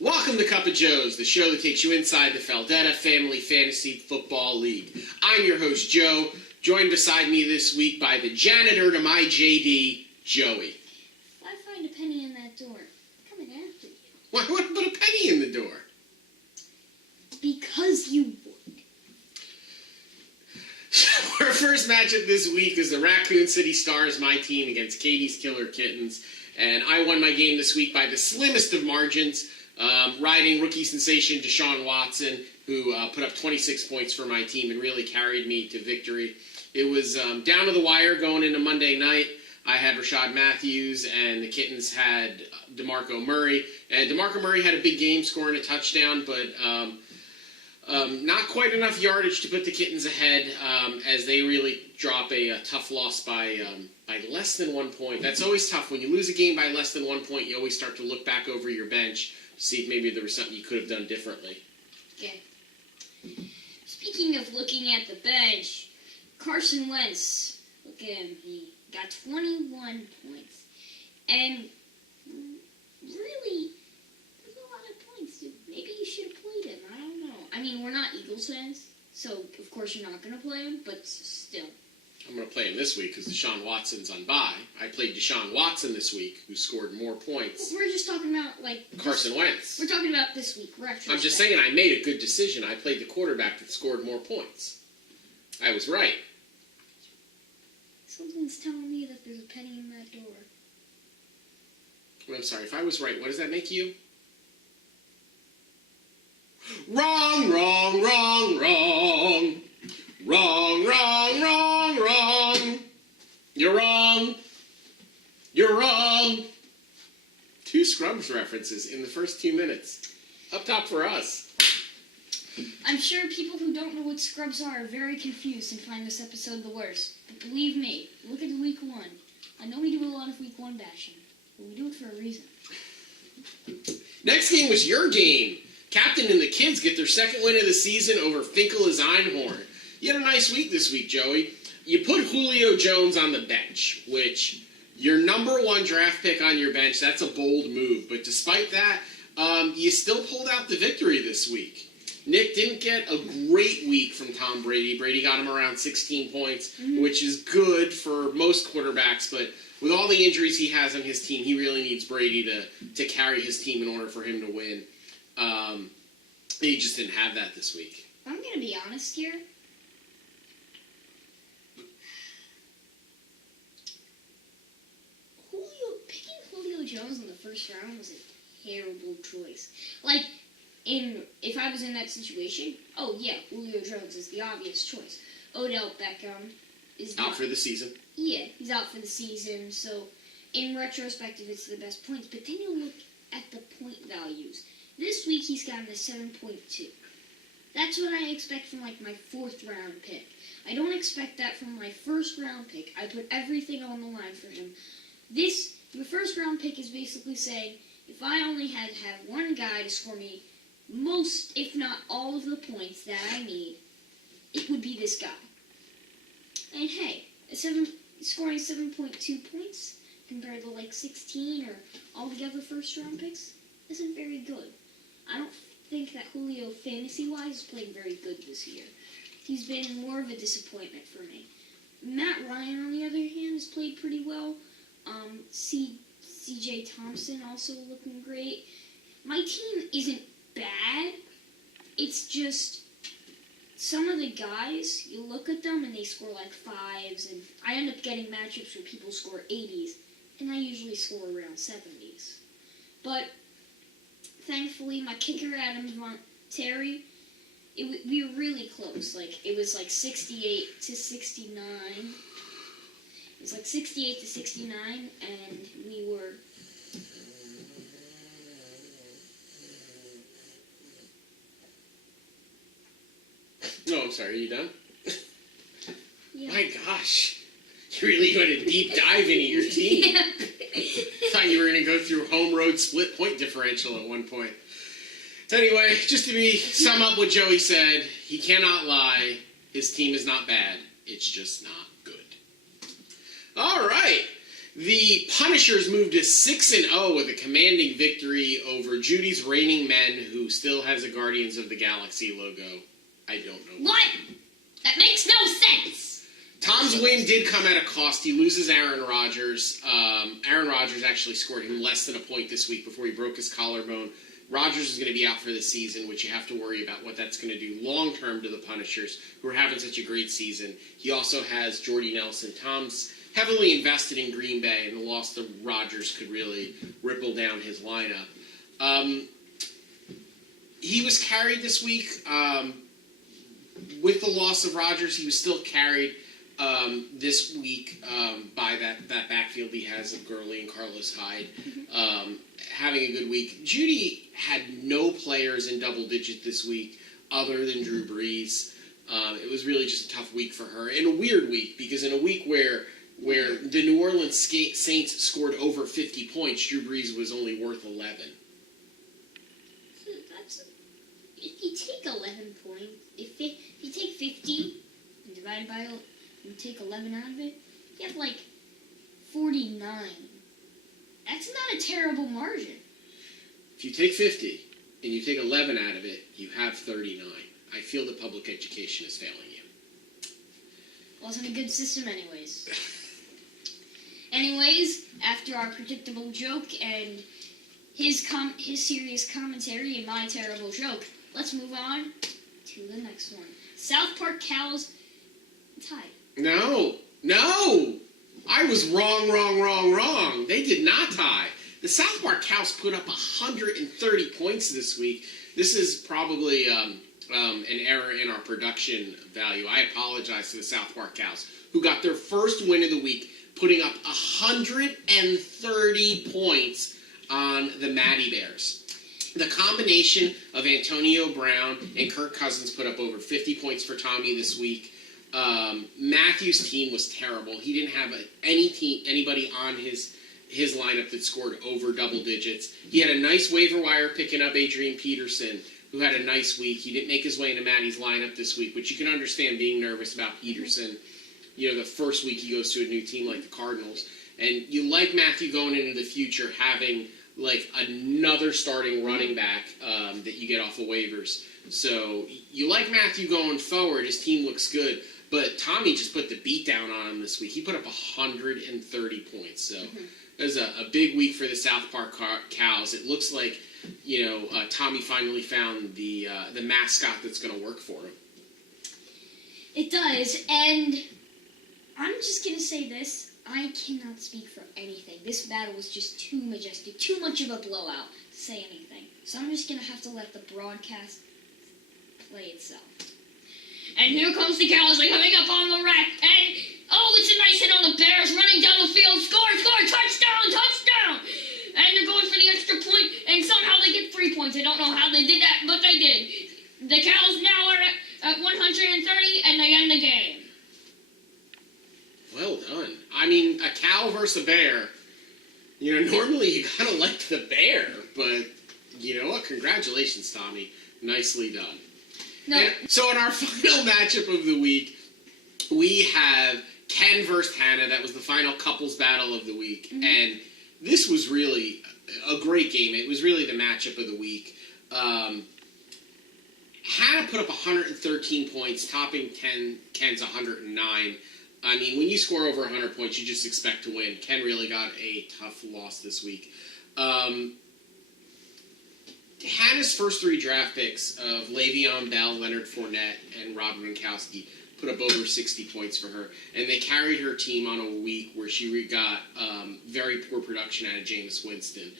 Welcome to Cup of Joe's, the show that takes you inside the Feldetta Family Fantasy Football League. I'm your host, Joe, joined beside me this week by the janitor to my JD, Joey. If I find a penny in that door, I'm coming after you. Why would I put a penny in the door? Because you would. Our first matchup this week is the Raccoon City Stars, my team, against Katie's Killer Kittens. And I won my game this week by the slimmest of margins, riding rookie sensation Deshaun Watson, who put up 26 points for my team and really carried me to victory. It was down to the wire going into Monday night. I had Rashad Matthews, and the Kittens had DeMarco Murray. And DeMarco Murray had a big game, scoring a touchdown, but not quite enough yardage to put the Kittens ahead, as they really drop a tough loss by less than 1 point. That's always tough. When you lose a game by less than 1 point, you always start to look back over your bench to see if maybe there was something you could have done differently. Okay. Speaking of looking at the bench, Carson Wentz, look at him. He got 21 points. And really, that's a lot of points. Maybe you should have played him. I don't know. I mean, we're not Eagles fans, so of course you're not going to play him, but still. I'm going to play him this week because Deshaun Watson's on bye. I played Deshaun Watson this week, who scored more points. We're just talking about, Carson Wentz. We're talking about this week, retrospect. I'm just saying I made a good decision. I played the quarterback that scored more points. I was right. Something's telling me that there's a penny in that door. Well, I'm sorry. If I was right, what does that make you? Wrong, wrong, wrong, wrong. Wrong, wrong, wrong, wrong. You're wrong. You're wrong. 2 Scrubs references in the first 2 minutes. Up top for us. I'm sure people who don't know what Scrubs are very confused and find this episode the worst. But believe me, look at week 1. I know we do a lot of week 1 bashing, but we do it for a reason. Next game was your game. Captain and the kids get their second win of the season over Finkel's Einhorn. You had a nice week this week, Joey. You put Julio Jones on the bench, which your number 1 draft pick on your bench, that's a bold move. But despite that, you still pulled out the victory this week. Nick didn't get a great week from Tom Brady. Brady got him around 16 points, which is good for most quarterbacks. But with all the injuries he has on his team, he really needs Brady to carry his team in order for him to win. He just didn't have that this week. I'm going to be honest here. Picking Julio Jones in the first round was a terrible choice. If I was in that situation, oh yeah, Julio Jones is the obvious choice. Odell Beckham is out for the season. Yeah, he's out for the season. So, in retrospective, it's the best points. But then you look at the point values. This week he's gotten a 7.2. That's what I expect from my 4th round pick. I don't expect that from my 1st round pick. I put everything on the line for him. Your 1st round pick is basically saying, if I only had to have one guy to score me most, if not all of the points that I need, it would be this guy. And hey, scoring 7.2 points compared to 16 or all the other 1st round picks isn't very good. I don't think that Julio, fantasy-wise, is playing very good this year. He's been more of a disappointment for me. Matt Ryan, on the other hand, has played pretty well. C.J. Thompson also looking great. My team isn't bad. It's just some of the guys, you look at them and they score 5s, and I end up getting matchups where people score 80s, and I usually score around 70s. But thankfully, my kicker, Adam Terry, we were really close. It was 68 to 69. It was 68 to 69, and we were... No, I'm sorry. Are you done? Yeah. My gosh. You really went a deep dive into your team. Yeah. Thought you were going to go through home road split point differential at one point. Anyway, just to sum up what Joey said, he cannot lie. His team is not bad. It's just not good. All right. The Punishers moved to 6-0 with a commanding victory over Judy's Reigning Men, who still has a Guardians of the Galaxy logo. I don't know. What? That makes no sense. Tom's win did come at a cost. He loses Aaron Rodgers. Aaron Rodgers actually scored him less than a point this week before he broke his collarbone. Rodgers is going to be out for the season, which you have to worry about what that's going to do long-term to the Punishers, who are having such a great season. He also has Jordy Nelson. Tom's heavily invested in Green Bay, and the loss to Rodgers could really ripple down his lineup. He was carried this week. With the loss of Rodgers, he was still carried this week by that backfield he has of Gurley and Carlos Hyde. Having a good week. Judy had no players in double digit this week other than Drew Brees. It was really just a tough week for her. And a weird week, because in a week where the New Orleans Saints scored over 50 points, Drew Brees was only worth 11. So if you take 11 points, if you take 50 and divide by, and take 11 out of it, you have like 49. That's not a terrible margin. If you take 50 and you take 11 out of it, you have 39. I feel that public education is failing you. Wasn't a good system anyways. Anyways, after our predictable joke and his serious commentary and my terrible joke, let's move on to the next one. South Park Cows tied. No. I was wrong. They did not tie. The South Park Cows put up 130 points this week. This is probably an error in our production value. I apologize to the South Park Cows, who got their first win of the week, putting up 130 points on the Matty Bears. The combination of Antonio Brown and Kirk Cousins put up over 50 points for Tommy this week. Matthew's team was terrible. He didn't have anybody on his lineup that scored over double digits. He had a nice waiver wire picking up Adrian Peterson, who had a nice week. He didn't make his way into Matty's lineup this week, but you can understand being nervous about Peterson. You know, the first week he goes to a new team like the Cardinals. And you like Matthew going into the future having like another starting running back that you get off the waivers. So you like Matthew going forward. His team looks good. But Tommy just put the beat down on him this week. He put up 130 points. So it was a big week for the South Park Cows. It looks like, Tommy finally found the mascot that's going to work for him. It does. And I'm just going to say this. I cannot speak for anything. This battle was just too majestic, too much of a blowout to say anything. So I'm just going to have to let the broadcast play itself. And here comes the Cows, like coming up on the rack, and it's a nice hit on the Bears, running down the field, score, touchdown! And they're going for the extra point, and somehow they get 3 points. I don't know how they did that, but they did. The Cows now are at 130, and they end the game. Well done. I mean, a cow versus a bear. Normally you gotta like the bear, but you know what? Congratulations, Tommy. Nicely done. No. So in our final matchup of the week, we have Ken versus Hannah. That was the final couples battle of the week. Mm-hmm. And this was really a great game. It was really the matchup of the week. Hannah put up 113 points, topping Ken's 109. I mean, when you score over 100 points, you just expect to win. Ken really got a tough loss this week. Hannah's first 3 draft picks of Le'Veon Bell, Leonard Fournette, and Rob Gronkowski put up over 60 points for her. And they carried her team on a week where she got very poor production out of Jameis Winston,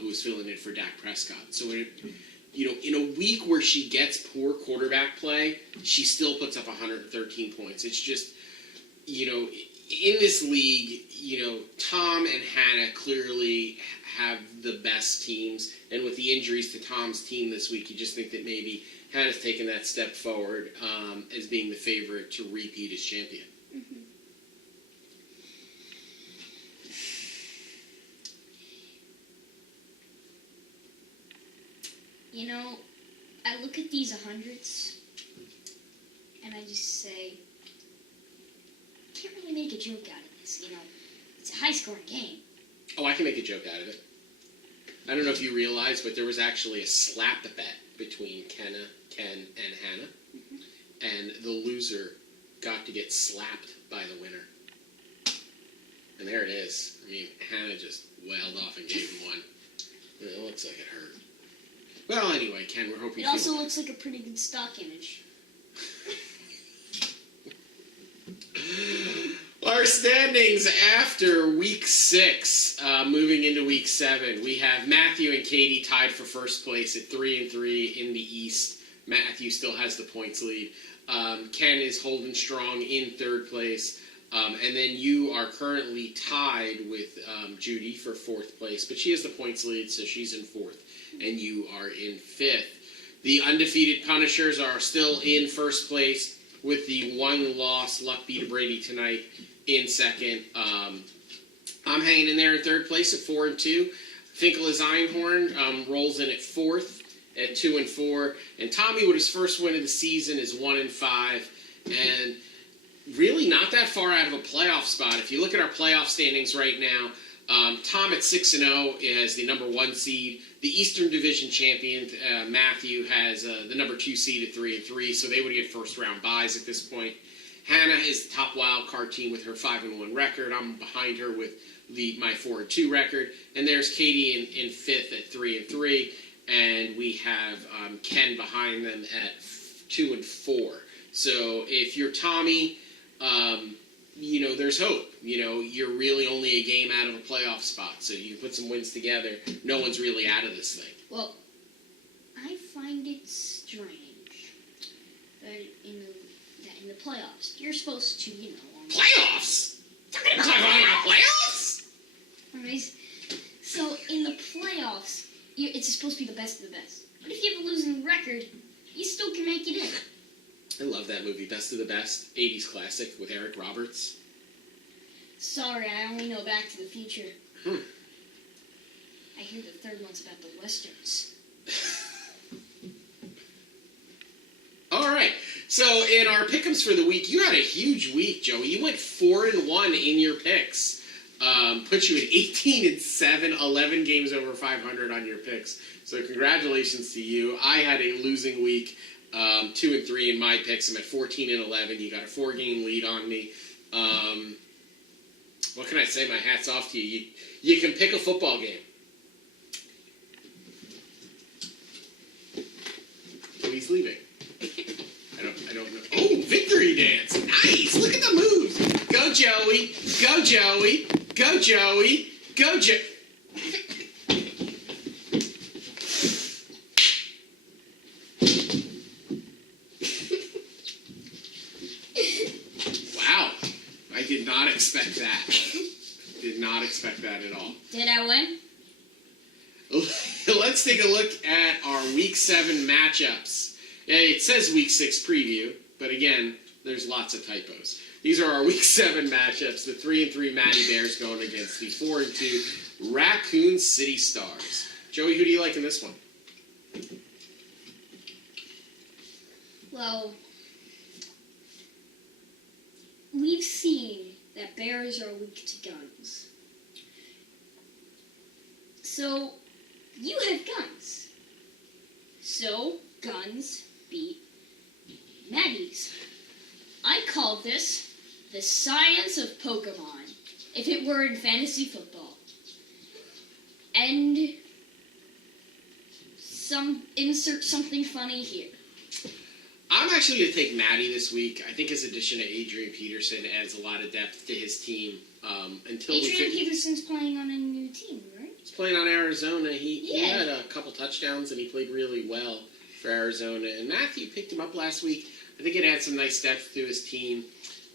who was filling in for Dak Prescott. So, in a week where she gets poor quarterback play, she still puts up 113 points. It's just, in this league, Tom and Hannah clearly have the best teams. And with the injuries to Tom's team this week, you just think that maybe Hannah's taken that step forward as being the favorite to repeat as champion. Mm-hmm. I look at these 100s, and I just say, I can't really make a joke out of this, It's a high-scoring game. Oh, I can make a joke out of it. I don't know if you realize, but there was actually a slap bet between Ken and Hannah. And the loser got to get slapped by the winner. And there it is. I mean, Hannah just wailed off and gave him one. It looks like it hurt. Well, anyway, Ken, we're hoping... It also looks like a pretty good stock image. Our standings after Week 6, moving into Week 7, we have Matthew and Katie tied for first place at 3-3 in the East. Matthew still has the points lead. Ken is holding strong in third place. And then you are currently tied with Judy for fourth place, but she has the points lead, so she's in fourth, and you are in fifth. The undefeated Punishers are still in first place with the one loss Luck beat Brady tonight in second. I'm hanging in there in third place at 4-2. Finkel is Einhorn rolls in at fourth at 2-4, and Tommy with his first win of the season is 1-5, and really not that far out of a playoff spot. If you look at our playoff standings right now, Tom at 6-0 is the number 1 seed. The Eastern Division champion, Matthew, has the number 2 seed at 3-3, so they would get first round byes at this point. Hannah is the top wild card team with her 5-1 record. I'm behind her with my 4-2 record. And there's Katie in fifth at 3-3, and we have Ken behind them at 2-4. So if you're Tommy, there's hope. You're really only a game out of a playoff spot, so you can put some wins together. No one's really out of this thing. Well, I find it strange that in the playoffs, you're supposed to, Playoffs? Talking about playoffs? Anyways, so in the playoffs, it's supposed to be the best of the best. But if you have a losing record, you still can make it in. I love that movie, Best of the Best, 80s classic with Eric Roberts. Sorry, I only know Back to the Future. I hear the third one's about the Westerns. All right, so in our pick'ems for the week, you had a huge week, Joey. You went 4-1 in your picks. Put you at 18-7, 11 games over 500 on your picks. So congratulations to you. I had a losing week. 2-3 in my picks. I'm at 14-11. You got a 4-game lead on me. What can I say? My hat's off to you. You can pick a football game. Oh, he's leaving. I don't know. Oh, victory dance. Nice. Look at the moves. Go, Joey. Go, Joey. Go, Joey. Go, Joey. Did not expect that. Did not expect that at all. Did I win? Let's take a look at our Week 7 matchups. It says Week 6 preview, but again, there's lots of typos. These are our Week 7 matchups. The 3-3 Matty Bears going against the 4-2 Raccoon City Stars. Joey, who do you like in this one? Well, we've seen that bears are weak to guns. So, you have guns. So, guns beat Maddies. I call this the science of Pokemon, if it were in fantasy football. And insert something funny here. I'm actually going to take Matty this week. I think his addition to Adrian Peterson adds a lot of depth to his team. Adrian Peterson's playing on a new team, right? He's playing on Arizona. He had a couple touchdowns, and he played really well for Arizona. And Matthew picked him up last week. I think it adds some nice depth to his team.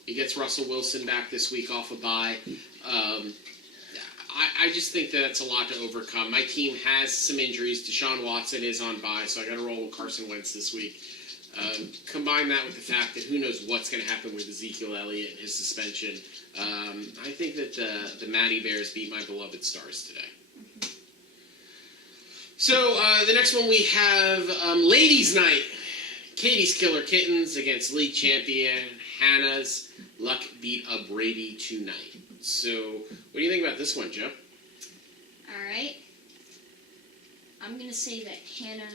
He gets Russell Wilson back this week off a bye. I just think that's a lot to overcome. My team has some injuries. Deshaun Watson is on bye, so I got to roll with Carson Wentz this week. Combine that with the fact that who knows what's going to happen with Ezekiel Elliott and his suspension. I think that the Matty Bears beat my beloved Stars today. Mm-hmm. So the next one we have Ladies' Night. Katie's Killer Kittens against league champion Hannah's Luck beat a Brady tonight. So, what do you think about this one, Joe? Alright. I'm going to say that Hannah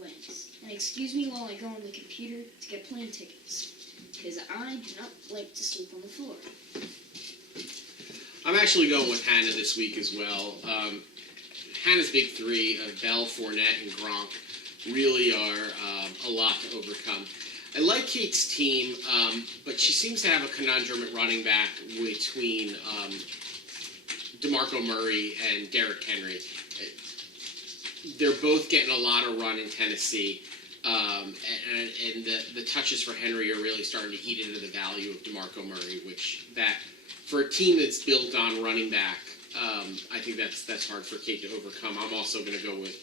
wins. And excuse me while I go on the computer to get plane tickets. Because I do not like to sleep on the floor. I'm actually going with Hannah this week as well. Hannah's big three of Bell, Fournette, and Gronk really are a lot to overcome. I like Kate's team, but she seems to have a conundrum at running back between DeMarco Murray and Derrick Henry. They're both getting a lot of run in Tennessee, and the touches for Henry are really starting to eat into the value of DeMarco Murray, which that for a team that's built on running back, I think that's hard for Kate to overcome. I'm also going to go with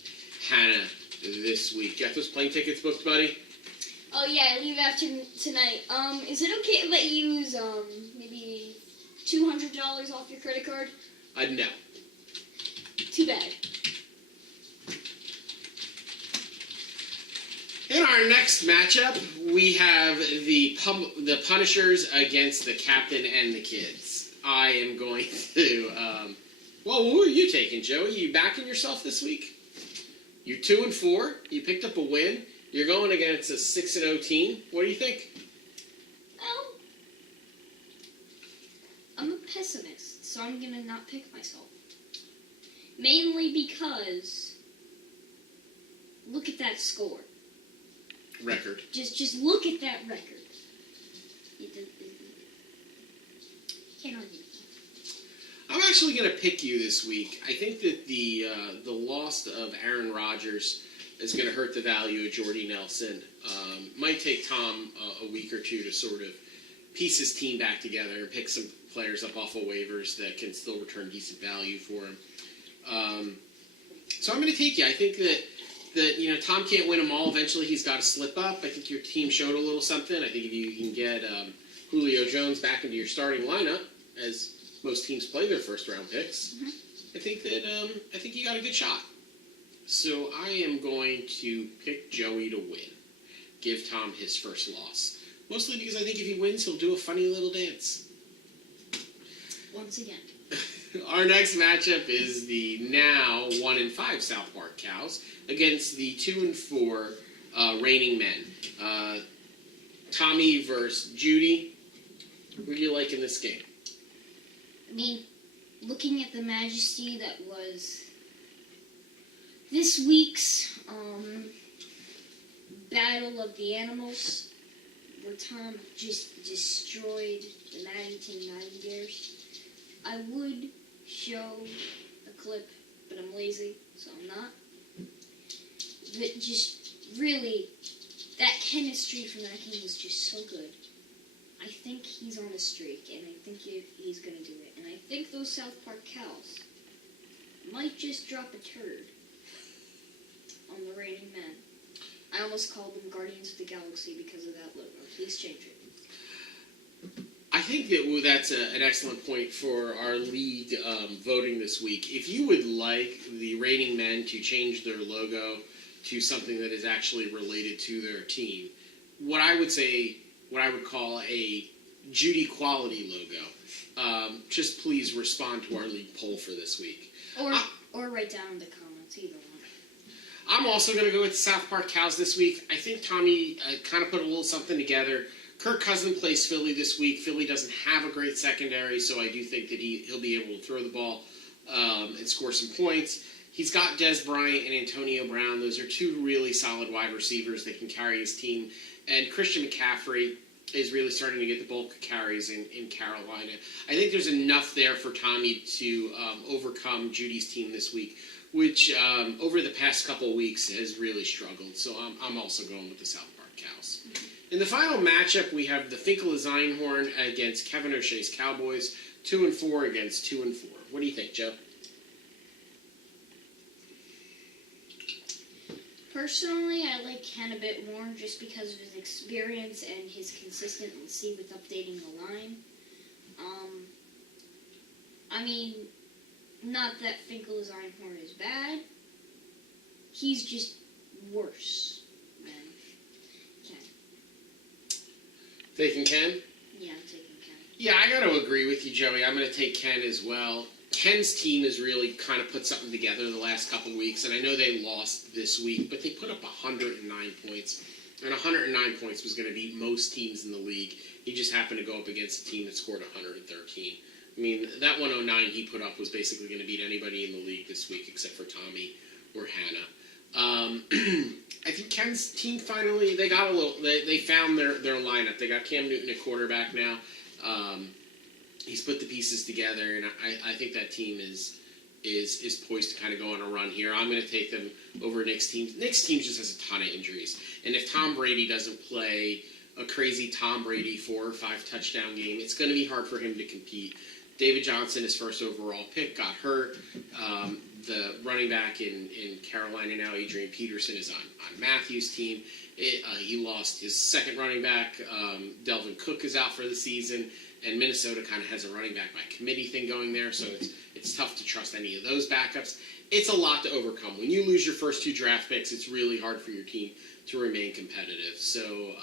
Hannah this week. Got those plane tickets booked, buddy? Oh yeah, I leave after tonight. Is it okay if I use maybe $200 off your credit card? No. Too bad. In our next matchup, we have the Punishers against the Captain and the Kids. I am going to. Well, who are you taking, Joe? Are you backing yourself this week? You're 2-4. You picked up a win. You're going against a 6-0 team. What do you think? Well, I'm a pessimist, so I'm going to not pick myself. Mainly because, look at that score. Record. Just look at that record. Can't argue. I'm actually going to pick you this week. I think that the loss of Aaron Rodgers is going to hurt the value of Jordy Nelson. Might take Tom a week or two to sort of piece his team back together and pick some players up off of waivers that can still return decent value for him. So I'm going to take you. I think that Tom can't win them all. Eventually, he's got to slip up. I think your team showed a little something. I think if you can get Julio Jones back into your starting lineup, as most teams play their first-round picks, I think you got a good shot. So I am going to pick Joey to win. Give Tom his first loss. Mostly because I think if he wins, he'll do a funny little dance. Once again. Our next matchup is the now 1-5 South Park Cows against the 2-4 Reigning Men. Tommy versus Judy. Who do you like in this game? I mean, looking at the majesty that was this week's Battle of the Animals, where Tom just destroyed the Maddington Nightingales, I would show a clip, but I'm lazy, so I'm not. But just really, that chemistry from that game was just so good. I think he's on a streak, and I think he's going to do it. And I think those South Park Cows might just drop a turd on the Reigning Men. I almost called them Guardians of the Galaxy because of that logo. Please change it. I think that that's an excellent point for our league voting this week. If you would like the Reigning Men to change their logo to something that is actually related to their team, what I would call a Judy quality logo, just please respond to our league poll for this week. Or write down in the comments, either one. I'm also going to go with South Park Cows this week. I think Tommy kind of put a little something together. Kirk Cousins plays Philly this week. Philly doesn't have a great secondary, so I do think that he'll be able to throw the ball and score some points. He's got Des Bryant and Antonio Brown. Those are two really solid wide receivers that can carry his team. And Christian McCaffrey is really starting to get the bulk of carries in Carolina. I think there's enough there for Tommy to overcome Judy's team this week, which over the past couple of weeks has really struggled. So I'm also going with the South Park Cows. In the final matchup, we have the Finkel Einhorn against Kevin O'Shea's Cowboys, 2-4 against 2-4. What do you think, Joe? Personally, I like Ken a bit more just because of his experience and his consistency with updating the line. I mean, not that Finkel Einhorn is bad. He's just worse than Ken. Taking Ken? Yeah, I'm taking Ken. Yeah, I got to agree with you, Joey. I'm going to take Ken as well. Ken's team has really kind of put something together the last couple of weeks, and I know they lost this week, but they put up 109 points. And 109 points was going to beat most teams in the league. He just happened to go up against a team that scored 113. I mean, that 109 he put up was basically going to beat anybody in the league this week except for Tommy or Hannah. I think Ken's team finally, they got a little, they found their lineup. They got Cam Newton at quarterback now. He's put the pieces together, and I think that team is poised to kind of go on a run here. I'm going to take them over Nick's team. Nick's team just has a ton of injuries, and if Tom Brady doesn't play a crazy Tom Brady 4 or 5 touchdown game, it's going to be hard for him to compete. David Johnson, his first overall pick, got hurt. The running back in Carolina now, Adrian Peterson, is on Matthew's team. He lost his second running back. Delvin Cook is out for the season, and Minnesota kind of has a running back by committee thing going there, so it's tough to trust any of those backups. It's a lot to overcome. When you lose your first 2 draft picks, it's really hard for your team to remain competitive. So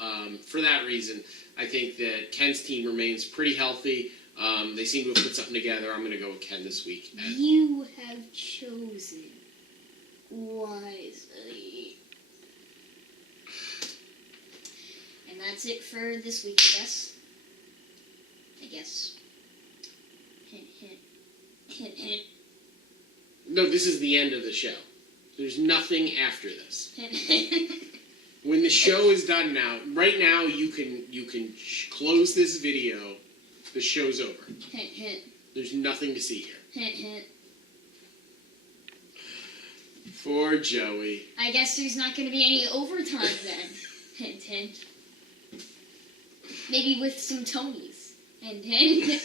for that reason, I think that Ken's team remains pretty healthy. They seem to have put something together. I'm going to go with Ken this week. You have chosen wisely. And that's it for this week, I guess. Hint, hint. Hint, hint. No, this is the end of the show. There's nothing after this. Hint, hint. When the show is done now, right now you can close this video. The show's over. Hint, hint. There's nothing to see here. Hint, hint. For Joey. I guess there's not going to be any overtime then. Hint, hint. Maybe with some Tonys. Hint, hint.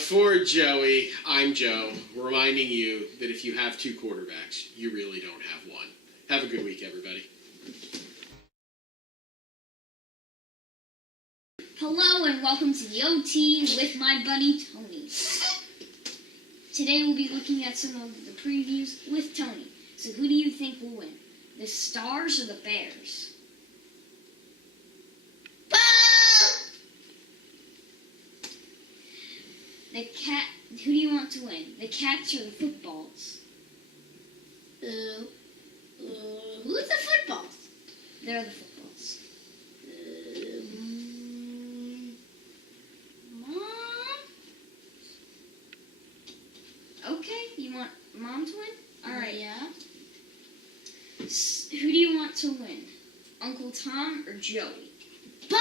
For Joey, I'm Joe, reminding you that if you have 2 quarterbacks, you really don't have one. Have a good week, everybody. Hello and welcome to the OT with my buddy Tony. Today we'll be looking at some of the previews with Tony. So who do you think will win? The Stars or the Bears? Who do you want to win? The Cats or the Footballs? Who's the footballs? They're the Footballs. Mom? Okay, you want Mom to win? Alright. Yeah. Who do you want to win? Uncle Tom or Joey? Bob!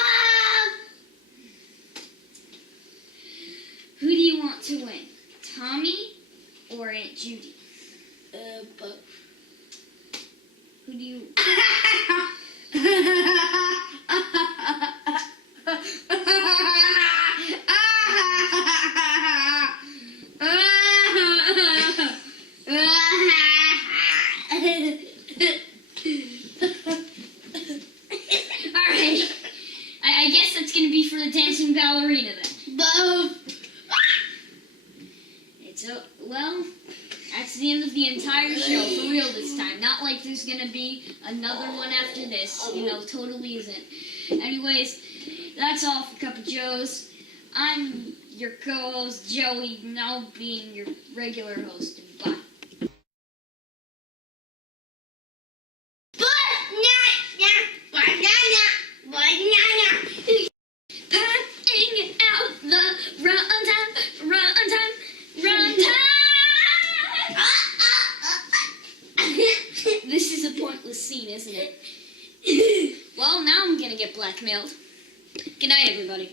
Who do you want to win? Tommy or Aunt Judy? Bob. Who do you... Alright. I guess that's going to be for the dancing ballerina then. Bob! Well, that's the end of the entire show, for real this time. Not like there's gonna be another one after this, totally isn't. Anyways, that's all for Cup of Joe's. I'm your co-host, Joey, now being your regular host. Bye. This is a pointless scene, isn't it? Well, now I'm gonna get blackmailed. Good night, everybody.